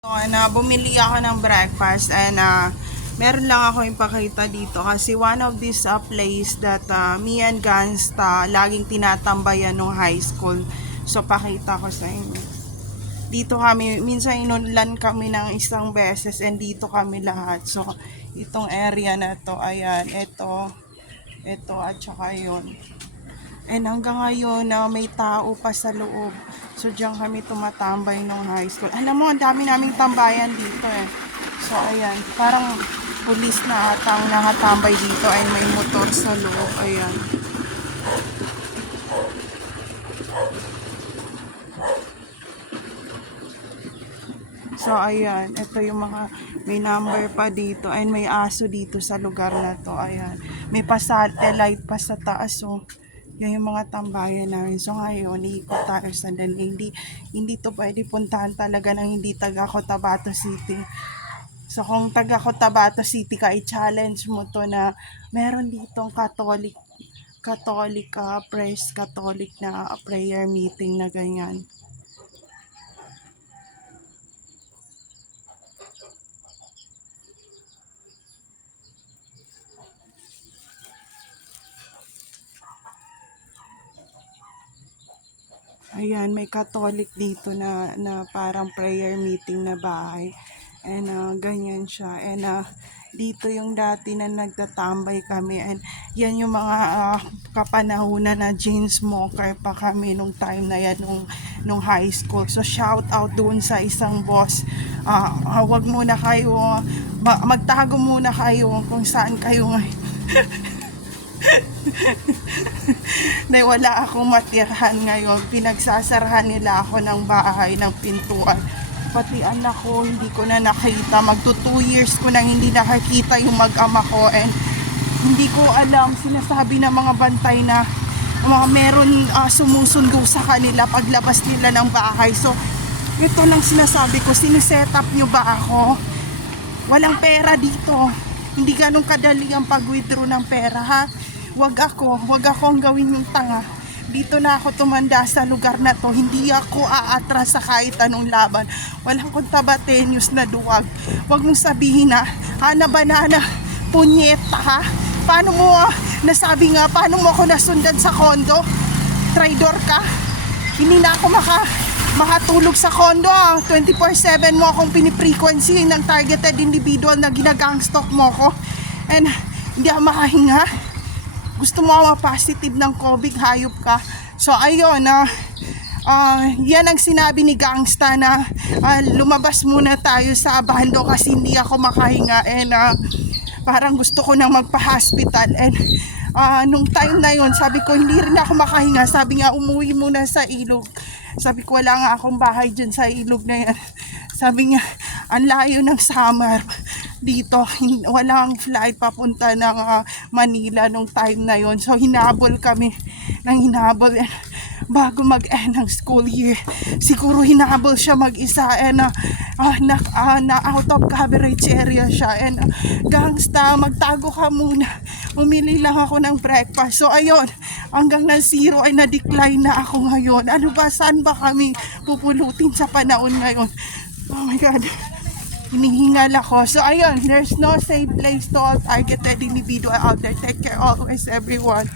So, bumili ako ng breakfast and meron lang ako ipakita dito kasi one of this place that me and Gansta laging tinatambayan nung high school. So, pakita ko sa inyo. Dito kami, minsan inunlan kami ng isang beses and dito kami lahat. So, itong area na to, ayan, ito at saka yun. And hanggang ngayon may tao pa sa loob. So diyan kami tumatambay nung high school. Alam mo, ang dami naming tambayan dito eh. So ayan, parang pulis na atang nakatambay dito ay may motor sa loob. Ayan. So ayan, ito yung mga may number pa dito and may aso dito sa lugar na to. Ayan. May pa-satellite pa sa taas. So yan yung mga tambayan namin. So ngayon, iikot tayo sa hindi to pwede puntahan talaga ng hindi taga Cotabato City. So kung taga Cotabato City ka, i-challenge mo to na meron ditong Catholic na prayer meeting na ganyan. Ayan, may Catholic dito na parang prayer meeting na bahay. And ganyan siya. And dito yung dati na nagtatambay kami. And yan yung mga kapanahunan na jean smoker pa kami nung time na yan, nung high school. So shout out doon sa isang boss. Wag muna kayo, magtago muna kayo kung saan kayo ngayon. na wala akong matirhan ngayon. Pinagsasarahan nila ako ng bahay, ng pintuan. Pati anak ko, hindi ko na nakita. Magto 2 years ko nang hindi nakakita yung mag-ama ko. And hindi ko alam, sinasabi ng mga bantay na meron sumusundo sa kanila paglabas nila ng bahay. So, ito lang sinasabi ko, sineset up nyo ba ako? Walang pera dito. Hindi ganun kadali ang pag-withdraw ng pera, ha? Wag akong gawin yung tanga. Dito na ako tumanda sa lugar na to. Hindi ako aatras sa kahit anong laban. Walang kontabatenyos na duwag. Wag mong sabihin na, banana, punyeta ha? Paano mo, nasabi nga, paano mo ako nasundan sa kondo? Traidor ka? Hindi na ako makatulog sa kondo. 24/7 mo akong piniprequency ng targeted individual na ginagangstalk mo ko. And hindi ako makahinga. Gusto mo ako positive ng COVID, hayop ka. So ayun, yan ang sinabi ni Gangsta na lumabas muna tayo sa abando kasi hindi ako makahinga. And parang gusto ko nang magpa-hospital. And nung time na yon, sabi ko hindi rin ako makahinga. Sabi nga umuwi muna sa ilog. Sabi ko wala nga akong bahay dyan sa ilog na yan. Sabi niya ang layo ng summer dito, walang flight papunta ng Manila nung time na yon. So hinabol kami bago mag-end ng school year. Siguro hinabol siya mag-isa and na out of coverage area siya. And Gangsta, magtago ka muna. Umili lang ako ng breakfast. So ayun, hanggang na 0 ay na-decline na ako ngayon. Ano ba, saan ba kami pupulutin sa panahon ngayon? Oh my God, hinihingal ako. So ayun, there's no safe place to all targeted individual out there. Take care always, everyone.